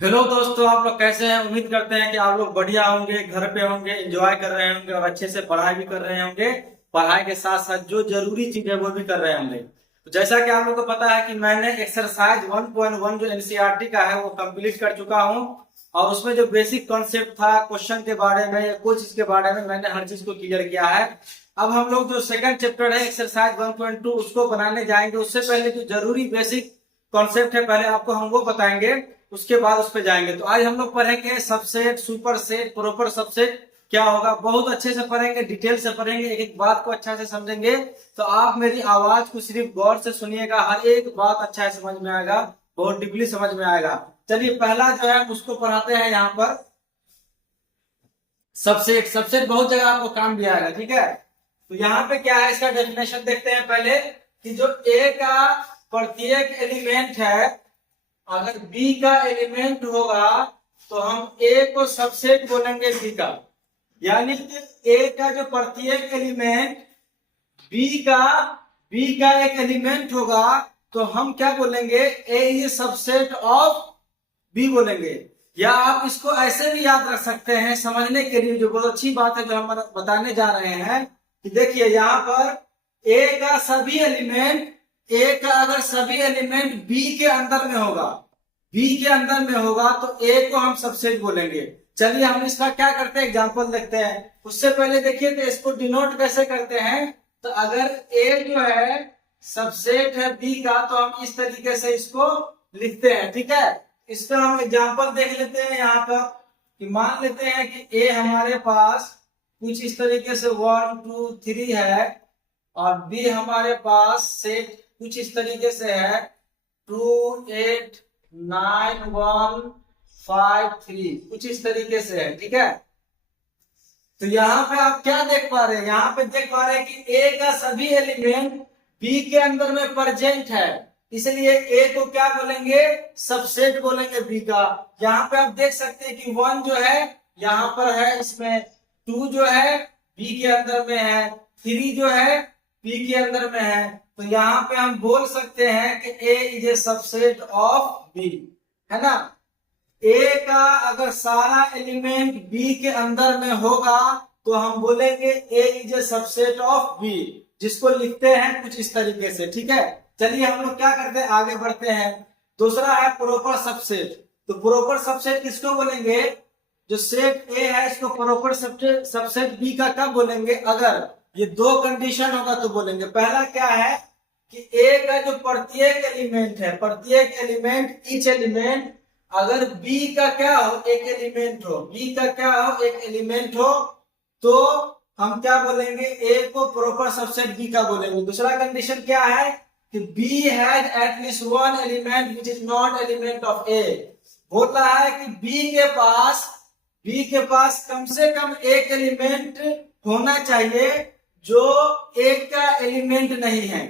Hello दोस्तों, आप लोग कैसे हैं। उम्मीद करते हैं कि आप लोग बढ़िया होंगे, घर पे होंगे, एंजॉय कर रहे होंगे और अच्छे से पढ़ाई भी कर रहे होंगे। पढ़ाई के साथ साथ जो जरूरी चीज है वो भी कर रहे होंगे। तो जैसा कि आप लोग को पता है कि मैंने एक्सरसाइज 1.1 जो एनसीईआरटी का है वो कंप्लीट कर चुका हूं। और उसमें जो बेसिक कॉन्सेप्ट था क्वेश्चन के बारे में या कोई चीज के बारे में, मैंने हर चीज को क्लियर किया है। अब हम लोग जो सेकंड चैप्टर है एक्सरसाइज 1.2 उसको बनाने जाएंगे। उससे पहले जो जरूरी बेसिक कॉन्सेप्ट है पहले आपको हम वो बताएंगे, उसके बाद उस पे जाएंगे। तो आज हम लोग पढ़ेंगे subset, super set, proper subset क्या होगा। बहुत अच्छे से पढ़ेंगे, डिटेल से पढ़ेंगे, एक एक बात को अच्छा से समझेंगे। तो आप मेरी आवाज को सिर्फ गौर से सुनिएगा, हर एक बात अच्छा से समझ में आएगा, बहुत डीपली समझ में आएगा। चलिए पहला जो है उसको पढ़ाते हैं यहाँ पर। सबसेट, सबसेट बहुत जगह आपको काम दिया है, ठीक है। तो यहाँ पे क्या है, इसका डेफिनेशन देखते हैं पहले कि जो ए का प्रत्येक एलिमेंट है, अगर बी का एलिमेंट होगा तो हम ए को सबसेट बोलेंगे बी का। यानी कि ए का जो प्रत्येक एलिमेंट बी का बी का एक एलिमेंट होगा तो हम क्या बोलेंगे, A is subset of B बोलेंगे। या आप इसको ऐसे भी याद रख सकते हैं समझने के लिए, जो बहुत अच्छी बात है जो हम बताने जा रहे हैं कि देखिए यहाँ पर ए का सभी एलिमेंट, ए का अगर सभी एलिमेंट बी के अंदर में होगा, बी के अंदर में होगा तो ए को हम सबसेट बोलेंगे। चलिए हम इसका क्या करते हैं, एग्जांपल देखते हैं। उससे पहले देखिए तो इसको डिनोट कैसे करते हैं। तो अगर ए जो है सबसेट है बी का तो हम इस तरीके से इसको लिखते हैं, ठीक है। इसका हम एग्जांपल देख लेते हैं यहाँ पर कि मान लेते हैं कि ए हमारे पास कुछ इस तरीके से 1 2 3 है और बी हमारे पास सेट कुछ इस तरीके से है 2 8 9 1 5 3, कुछ इस तरीके से है, ठीक है। तो यहाँ पे आप क्या देख पा रहे हैं, यहाँ पे देख पा रहे हैं कि ए का सभी एलिमेंट बी के अंदर में प्रेजेंट है, इसलिए ए को क्या बोलेंगे, सबसेट बोलेंगे बी का। यहाँ पे आप देख सकते हैं कि 1 जो है यहाँ पर है, इसमें 2 जो है बी के अंदर में है, 3 जो है बी के अंदर में है। तो यहाँ पे हम बोल सकते हैं कि A is a subset of B, है ना। ए का अगर सारा एलिमेंट बी के अंदर में होगा तो हम बोलेंगे A is a subset of B, जिसको लिखते हैं कुछ इस तरीके से, ठीक है। चलिए हम लोग क्या करते हैं, आगे बढ़ते हैं। दूसरा है प्रॉपर सबसेट। तो प्रॉपर सबसेट किसको बोलेंगे, जो सेट ए है इसको प्रॉपर सबसेट बी का कब बोलेंगे, अगर ये दो कंडीशन होगा तो बोलेंगे। पहला क्या है कि ए का जो प्रत्येक एलिमेंट है, प्रत्येक एलिमेंट, ईच एलिमेंट अगर बी का क्या हो, एक एलिमेंट हो, बी का क्या हो, एक एलिमेंट हो, तो हम क्या बोलेंगे, ए को प्रॉपर सबसेट बी का बोलेंगे। दूसरा कंडीशन क्या है कि B has at least one element which is not element of A. होता है कि बी के पास कम से कम एक एलिमेंट होना चाहिए जो ए का एलिमेंट नहीं है।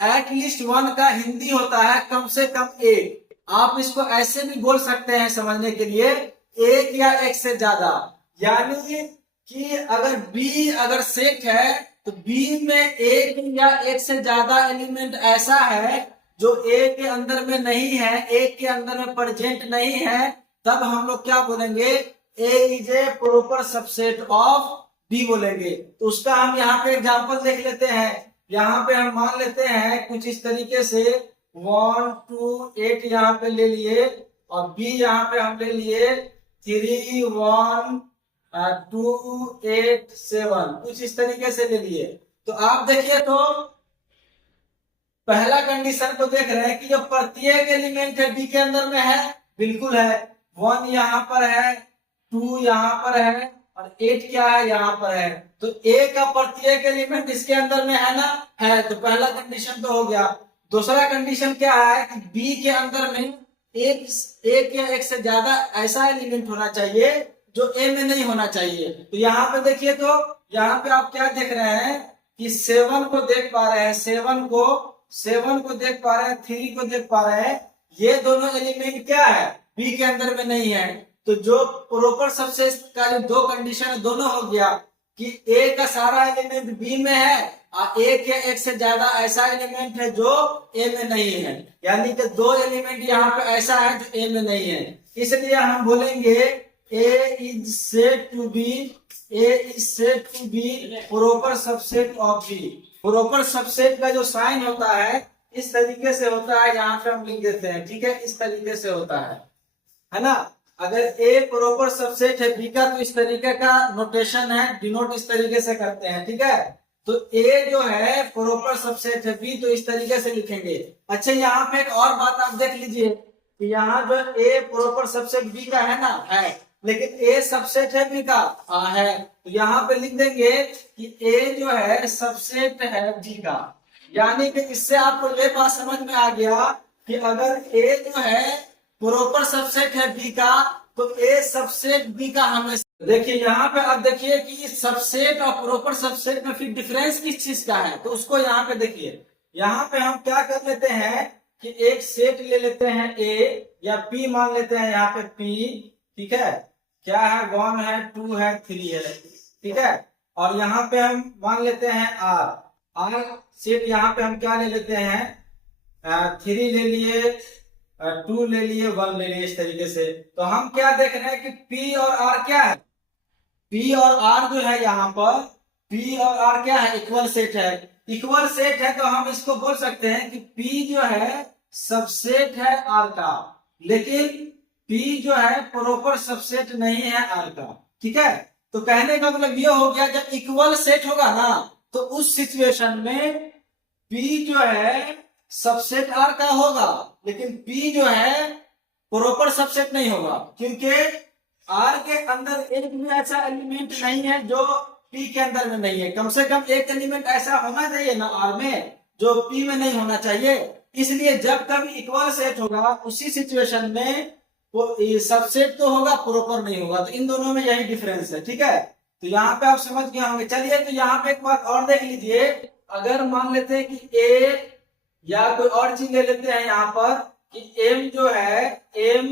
एटलीस्ट वन का हिंदी होता है कम से कम एक। आप इसको ऐसे भी बोल सकते हैं समझने के लिए, एक या एक से ज्यादा। यानी कि अगर बी अगर सेट है तो बी में एक या एक से ज्यादा एलिमेंट ऐसा है जो ए के अंदर में नहीं है, एक के अंदर में प्रेजेंट नहीं है, तब हम लोग क्या बोलेंगे, A is a proper subset of B बोलेंगे। तो उसका हम यहाँ पे एग्जांपल देख लेते हैं। यहाँ पे हम मान लेते हैं कुछ इस तरीके से 1 2 8 यहाँ पे ले लिए और बी यहाँ पे हम ले लिए 3 1 2 8 7, कुछ इस तरीके से ले लिए। तो आप देखिए तो पहला कंडीशन को देख रहे हैं कि जो प्रत्येक एलिमेंट है बी के अंदर में है, बिल्कुल है। 1 यहाँ पर है, 2 यहाँ पर है और 8 क्या है, यहाँ पर है। तो ए का प्रत्येक एलिमेंट इसके अंदर में है ना, है। तो पहला कंडीशन तो हो गया। दूसरा कंडीशन क्या है कि बी के अंदर में एक या एक से ज्यादा ऐसा एलिमेंट होना चाहिए जो ए में नहीं होना चाहिए। तो यहाँ पे देखिए तो यहाँ पे आप क्या देख रहे हैं कि 7 को देख पा रहे हैं, 7 को देख पा रहे हैं, 3 को देख पा रहे हैं। ये दोनों एलिमेंट क्या है, बी के अंदर में नहीं है। तो जो प्रॉपर सबसेट का जो दो कंडीशन है दोनों हो गया। कि ए का सारा एलिमेंट बी में है और एक या एक से ज्यादा ऐसा एलिमेंट है जो ए में नहीं है, यानी कि दो एलिमेंट यहाँ पे ऐसा है जो ए में नहीं है, इसलिए हम बोलेंगे A is said to be proper subset of B. Proper subset का जो साइन होता है इस तरीके से होता है, यहाँ पे हम लिख देते हैं, ठीक है, इस तरीके से होता है ना। अगर ए प्रॉपर सबसेट है बी का तो इस तरीके का नोटेशन है, डिनोट इस तरीके से करते हैं, ठीक है। तो ए जो है प्रॉपर सबसेट है बी, तो इस तरीके से लिखेंगे। अच्छा, यहाँ पे एक और बात आप देख लीजिए कि यहाँ जो ए प्रॉपर सबसेट बी का है ना, है, लेकिन ए सबसेट है बी का है, तो यहाँ पे लिख देंगे कि ए जो है सबसेट है बी का। यानी कि इससे आपको ये बात समझ में आ गया कि अगर ए जो है प्रॉपर सबसेट है बी का तो ए सबसेट बी का हमेशा। देखिए यहाँ पे अब देखिए कि सबसेट और प्रॉपर सबसेट में फिर डिफरेंस किस चीज का है, तो उसको यहाँ पे देखिए। यहाँ पे हम क्या कर लेते हैं कि एक सेट ले लेते हैं ए या पी मान लेते हैं, यहाँ पे पी, ठीक है, क्या है, 1 है, 2 है, 3 है, ठीक है। और यहाँ पे हम मान लेते हैं आर सेट, यहाँ पे हम क्या ले लेते हैं, 3 ले लिए, 2 ले लिए, 1 ले लिए, इस तरीके से। तो हम क्या देख रहे हैं कि P और R क्या है, P और R जो है यहाँ पर P और R क्या है, इक्वल सेट है। इक्वल सेट है तो हम इसको बोल सकते हैं कि P जो है सबसेट है R का, लेकिन P जो है प्रॉपर सबसेट नहीं है R का, ठीक है। तो कहने का मतलब ये हो गया, जब इक्वल सेट होगा ना तो उस सिचुएशन में P जो है सबसेट R का होगा, लेकिन P जो है प्रॉपर सबसेट नहीं होगा, क्योंकि R के अंदर एक भी ऐसा एलिमेंट नहीं है जो P के अंदर में नहीं है। कम से कम एक एलिमेंट ऐसा होना चाहिए ना R में जो P में नहीं होना चाहिए। इसलिए जब कभी इक्वल सेट होगा उसी सिचुएशन में वो सबसेट तो होगा, प्रॉपर नहीं होगा। तो इन दोनों में यही डिफरेंस है, ठीक है। तो यहाँ पे आप समझ गए होंगे। चलिए, तो यहाँ पे एक बात और देख लीजिए, अगर मान लेते हैं कि A या कोई और चीज ले लेते हैं यहाँ पर कि M जो है, M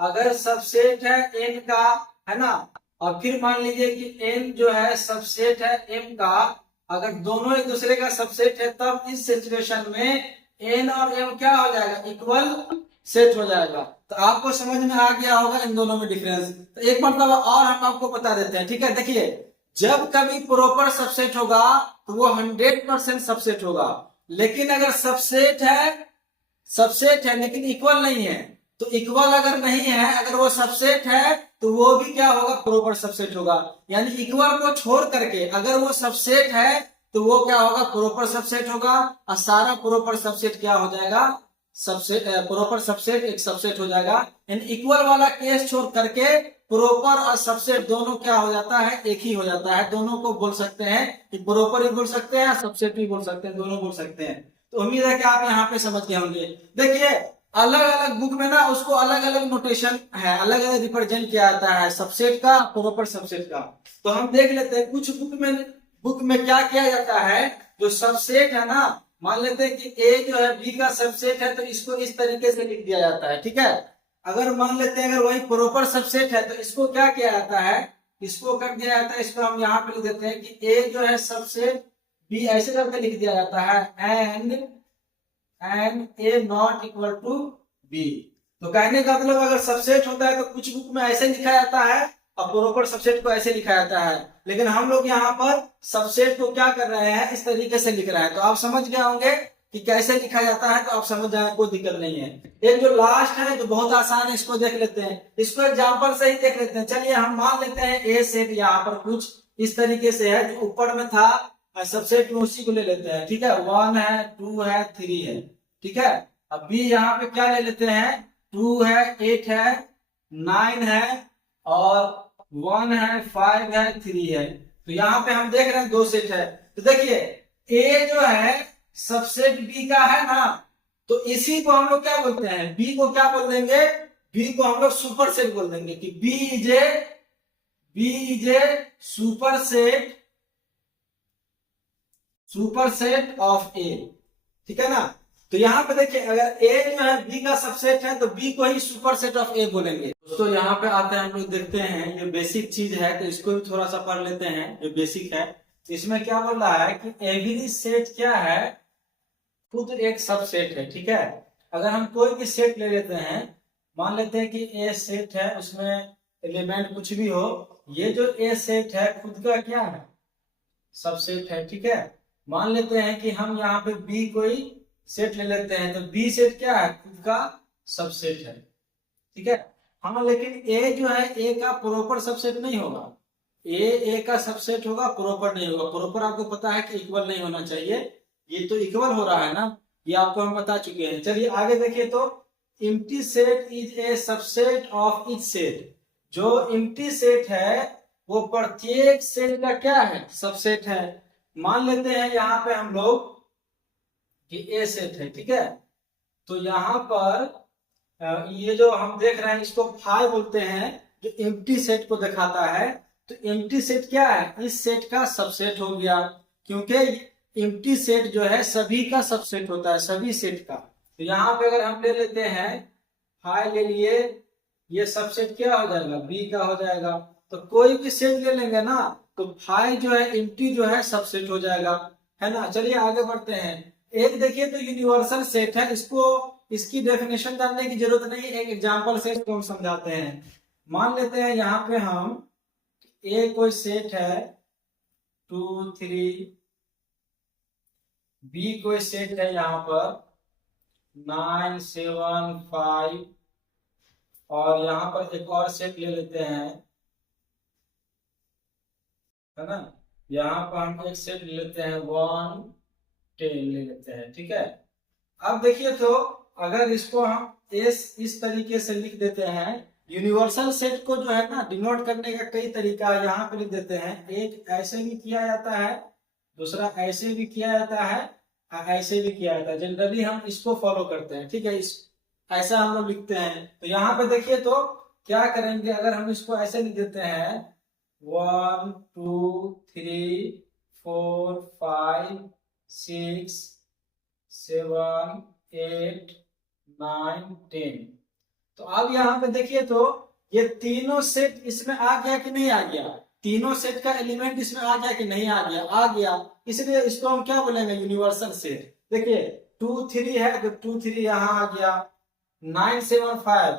अगर सबसेट है N का, है ना, और फिर मान लीजिए कि N जो है सबसेट है M का, अगर दोनों एक दूसरे का सबसेट है तब इस सिचुएशन में N और M क्या हो जाएगा, इक्वल सेट हो जाएगा। तो आपको समझ में आ गया होगा इन दोनों में डिफरेंस। तो एक मतलब और हम आपको बता देते हैं, ठीक है। देखिए, जब कभी प्रॉपर सबसेट होगा तो वो 100% सबसेट होगा, लेकिन अगर सबसेट है लेकिन इक्वल नहीं है, तो इक्वल अगर नहीं है, अगर वो सबसेट है तो वो भी क्या होगा, प्रॉपर सबसेट होगा। यानी इक्वल को छोड़ करके अगर वो सबसेट है तो वो क्या होगा, प्रॉपर सबसेट होगा, और सारा प्रॉपर सबसेट क्या हो जाएगा, सबसेट, प्रॉपर सबसेट एक सबसेट हो जाएगा। इन इक्वल वाला केस छोड़ करके प्रॉपर और सबसेट दोनों क्या हो जाता है, एक ही हो जाता है। दोनों को बोल सकते हैं कि प्रॉपर भी बोल सकते हैं, सबसेट भी बोल सकते हैं, दोनों बोल सकते हैं। तो उम्मीद है कि आप यहाँ पे समझ गए होंगे। देखिए, अलग अलग बुक में ना उसको अलग अलग नोटेशन है, अलग अलग रिप्रेजेंट किया जाता है सबसेट का, प्रॉपर सबसेट का। तो हम देख लेते हैं कुछ बुक में क्या किया जाता है, जो सबसेट है ना, मान लेते हैं कि A जो है B का सबसेट है तो इसको इस तरीके से लिख दिया जाता है, ठीक है। अगर मान लेते हैं अगर वही प्रॉपर सबसेट है तो इसको क्या किया जाता है, इसको कर दिया जाता है, इसको हम यहाँ पे लिख देते हैं कि A जो है सबसेट B, ऐसे करके लिख दिया जाता है, and A not equal to B। तो कहने का मतलब अगर सबसेट होता है तो कुछ बुक में ऐसे लिखा जाता है और प्रॉपर सबसेट को ऐसे लिखा जाता है, लेकिन हम लोग यहाँ पर सबसेट को क्या कर रहे हैं, इस तरीके से लिख रहे हैं। तो आप समझ गए होंगे कि कैसे लिखा जाता है, तो आप समझ जाए, कोई दिक्कत नहीं है। एक जो लास्ट है जो बहुत आसान है, इसको देख लेते हैं, इसको एग्जांपल से ही देख लेते हैं। चलिए, हम मान लेते हैं ए सेट यहाँ पर कुछ इस तरीके से है, जो ऊपर में था सबसेट में उसी को ले लेते हैं, ठीक है। 1 है, 2 है, 3 है, ठीक है। अब बी यहाँ पे क्या ले लेते हैं, 2 है, 8 है, 9 है, और 1 है, 5 है, 3 है। तो यहाँ पे हम देख रहे हैं 2 सेट है। तो देखिए, ए जो है सबसेट बी का है ना, तो इसी को हम लोग क्या बोलते हैं, बी को क्या बोल देंगे, बी को हम लोग सुपर सेट बोल देंगे कि B is a superset of A, ठीक है ना। तो यहाँ पे देखिए, अगर ए जो है बी का सबसेट है तो बी को ही सुपर सेट ऑफ ए बोलेंगे। दोस्तों यहाँ पे आते हैं, हम लोग देखते हैं ये बेसिक चीज है तो इसको भी थोड़ा सा पढ़ लेते हैं जो बेसिक है। इसमें क्या बोल रहा है कि एवरी सेट क्या है, खुद एक सबसेट है। ठीक है, अगर हम कोई भी सेट ले लेते हैं, मान लेते हैं कि ए सेट है, उसमें एलिमेंट कुछ भी हो, ये जो ए सेट है खुद का क्या है, सबसेट है। ठीक है, मान लेते हैं कि हम यहाँ पे बी कोई सेट ले लेते हैं, तो बी सेट क्या है, खुद का सबसेट है। ठीक है, हाँ, लेकिन ए जो है ए का प्रॉपर सबसेट नहीं होगा, ए का सबसेट होगा, प्रॉपर नहीं होगा। प्रॉपर आपको पता है कि इक्वल नहीं होना चाहिए, ये तो इक्वल हो रहा है ना, ये आपको हम बता चुके हैं। चलिए आगे देखिए, तो empty set is a subset of each set. जो एम्प्टी सेट है वो प्रत्येक सेट का क्या है, सबसेट है। मान लेते हैं यहाँ पे हम लोग कि ए सेट है। ठीक है, तो यहाँ पर ये जो हम देख रहे हैं इसको फाई बोलते हैं, जो एम्प्टी सेट को दिखाता है। तो एम्प्टी सेट क्या है, इस सेट का सबसेट हो गया, क्योंकि एम्प्टी सेट जो है सभी का सबसेट होता है, सभी सेट का। तो यहाँ पे अगर हम ले लेते हैं, फाई ले लिए, ये सबसेट क्या हो जाएगा, बी का हो जाएगा। तो कोई भी सेट ले लेंगे ना, तो फाई जो है एम्प्टी जो है सबसेट हो जाएगा, है ना। चलिए आगे बढ़ते हैं। एक देखिए तो यूनिवर्सल सेट है, इसको इसकी डेफिनेशन जानने की जरूरत नहीं, एक एग्जांपल से इसको हम समझाते हैं। मान लेते हैं यहाँ पे हम ए कोई सेट है 2 3, बी कोई सेट है यहाँ पर 9 7 5, और यहाँ पर एक और सेट ले लेते हैं, है ना। यहाँ पर हम एक सेट ले लेते हैं 1 10 ले लेते हैं। ठीक है, अब देखिए तो अगर इसको हम इस तरीके से लिख देते हैं, यूनिवर्सल सेट को जो है ना डिनोट करने का कई तरीका यहाँ पे लिख देते हैं। एक ऐसे भी किया जाता है, दूसरा ऐसे भी किया जाता है, ऐसे भी किया जाता है। जनरली हम इसको फॉलो करते हैं। ठीक है, इस ऐसा हम लोग लिखते हैं। तो यहाँ पे देखिए तो क्या करेंगे, अगर हम इसको ऐसे लिख देते हैं 1 2 3 4 5 6 7 8 9 10। तो अब यहाँ पे देखिए तो ये तीनों सेट इसमें आ गया कि नहीं आ गया, तीनों सेट का एलिमेंट इसमें आ गया कि नहीं आ गया, आ गया। इसलिए इसको हम क्या बोलेंगे, यूनिवर्सल सेट। देखिए 2 3 है तो 2 3 यहाँ आ गया, 9 7 5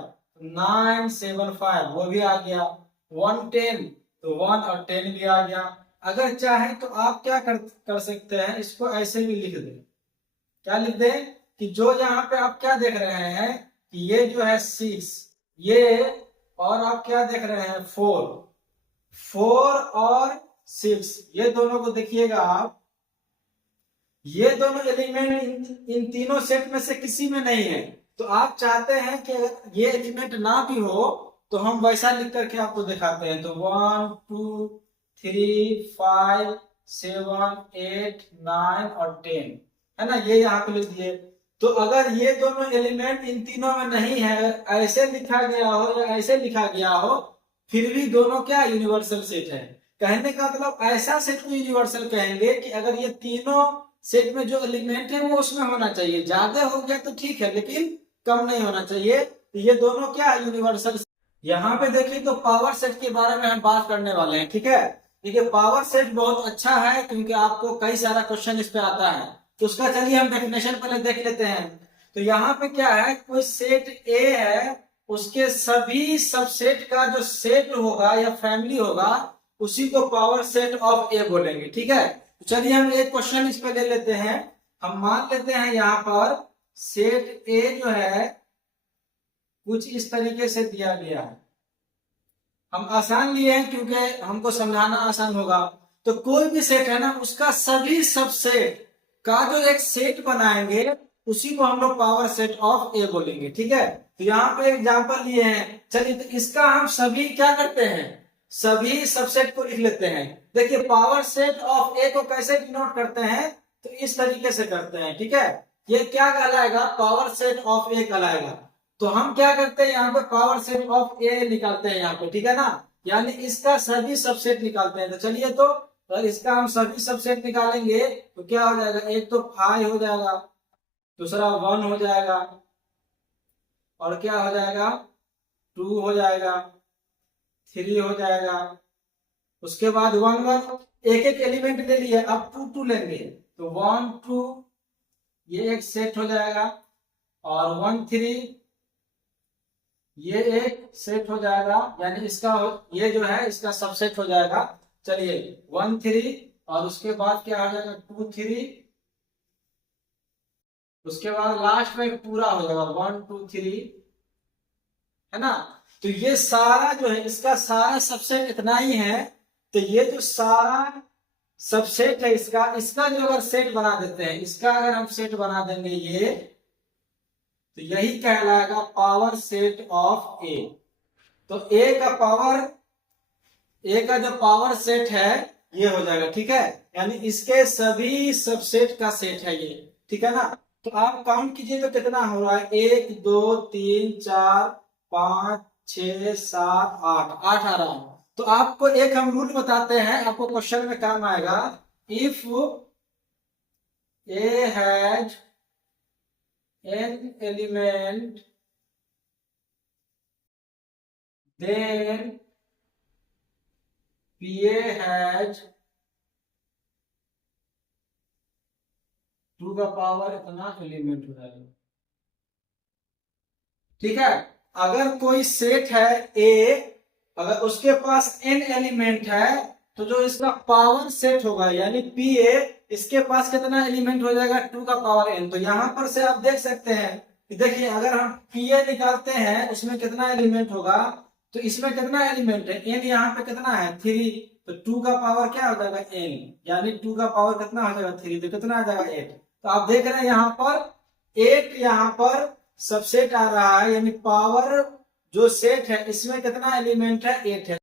9 7 5 वो भी आ गया, 1 10 तो 1 और 10 भी आ गया। अगर चाहे तो आप क्या कर सकते हैं, इसको ऐसे भी लिख दें। क्या लिख दें कि जो यहाँ पे आप क्या देख रहे हैं कि ये जो है 6, ये, और आप क्या देख रहे हैं 4 और 6, ये दोनों को देखिएगा आप, ये दोनों एलिमेंट इन तीनों सेट में से किसी में नहीं है। तो आप चाहते हैं कि अगर ये एलिमेंट ना भी हो तो हम वैसा लिख करके आपको दिखाते हैं। तो 1 2 3 5 7 8 9 और 10, है ना, ये यहाँ पे लिख दिए। तो अगर ये दोनों एलिमेंट इन तीनों में नहीं है, ऐसे लिखा गया हो या ऐसे लिखा गया हो, फिर भी दोनों क्या यूनिवर्सल सेट है। कहने का मतलब ऐसा सेट को यूनिवर्सल कहेंगे कि अगर ये तीनों सेट में जो एलिमेंट है वो उसमें होना चाहिए, ज्यादा हो गया तो ठीक है लेकिन कम नहीं होना चाहिए। तो ये दोनों क्या यूनिवर्सल। यहाँ पे देखिए तो पावर सेट के बारे में हम बात करने वाले हैं। ठीक है, देखिए पावर सेट बहुत अच्छा है क्योंकि आपको कई सारा क्वेश्चन इस पे आता है। तो उसका चलिए हम डेफिनेशन पहले देख लेते हैं। तो यहाँ पे क्या है, कोई सेट ए है, उसके सभी सबसेट का जो सेट होगा या फैमिली होगा उसी को पावर सेट ऑफ ए बोलेंगे। ठीक है, तो चलिए हम एक क्वेश्चन इस पे ले लेते हैं। हम मान लेते हैं यहाँ पर सेट ए जो है कुछ इस तरीके से दिया गया है। हम आसान लिए हैं क्योंकि हमको समझाना आसान होगा। तो कोई भी सेट है ना, उसका सभी सबसेट का जो एक सेट बनाएंगे उसी को हम लोग पावर सेट ऑफ ए बोलेंगे। ठीक है, तो यहाँ पे एग्जांपल लिए हैं। चलिए तो इसका हम सभी क्या करते हैं, सभी सबसेट को लिख लेते हैं। देखिए पावर सेट ऑफ ए को कैसे डिनोट करते हैं, तो इस तरीके से करते हैं। ठीक है, ये क्या कहलाएगा, पावर सेट ऑफ ए कहलाएगा। तो हम क्या करते हैं, यहाँ पे पावर सेट ऑफ ए निकालते हैं यहाँ पे। ठीक है ना, यानी इसका सभी सबसेट निकालते हैं। तो चलिए तो अगर इसका हम सभी सबसेट निकालेंगे तो क्या हो जाएगा, एक तो 5 हो जाएगा, दूसरा 1 हो जाएगा, और क्या हो जाएगा 2 हो जाएगा, 3 हो जाएगा। उसके बाद 1 1 एक एक एलिमेंट ले लिए, अब 2 2 लेंगे तो 1 2 ये एक सेट हो जाएगा, और 1 3 ये एक सेट हो जाएगा, यानी इसका ये जो है इसका सबसेट हो जाएगा। चलिए 1 3 और उसके बाद क्या हो जाएगा 2 3, उसके बाद लास्ट में पूरा हो जाएगा 1 2 3, है ना। तो ये सारा जो है इसका सारा सबसेट इतना ही है। तो ये जो सारा सबसेट है इसका जो अगर सेट बना देते हैं, इसका अगर हम सेट बना देंगे ये, तो यही कहलाएगा पावर सेट ऑफ ए। तो ए का जो पावर सेट है ये हो जाएगा, ठीक है। यानी इसके सभी सबसेट का सेट है ये, ठीक है ना। तो आप काउंट कीजिए तो कितना हो रहा है, 1 2 3 4 5 6 7 8 8 आ रहा है। तो आपको एक हम रूल बताते हैं, आपको क्वेश्चन में काम आएगा। If A has an element then PA has 2 का पावर इतना एलिमेंट हो जाएगा, ठीक है। अगर कोई सेट है ए, अगर उसके पास n एलिमेंट है, तो जो इसका पावर सेट होगा यानी पी ए, इसके पास कितना एलिमेंट हो जाएगा 2 का पावर n। तो यहां पर से आप देख सकते हैं कि देखिए अगर हम पी ए निकालते हैं उसमें कितना एलिमेंट होगा, तो इसमें कितना एलिमेंट है n, यहाँ पे कितना है 3, तो 2 का पावर क्या हो जाएगा n, यानी 2 का पावर कितना हो जाएगा 3, तो कितना आ जाएगा 8। तो आप देख रहे हैं यहाँ पर 8 यहाँ पर सबसेट आ रहा है, यानी पावर जो सेट है इसमें कितना एलिमेंट है 8 है।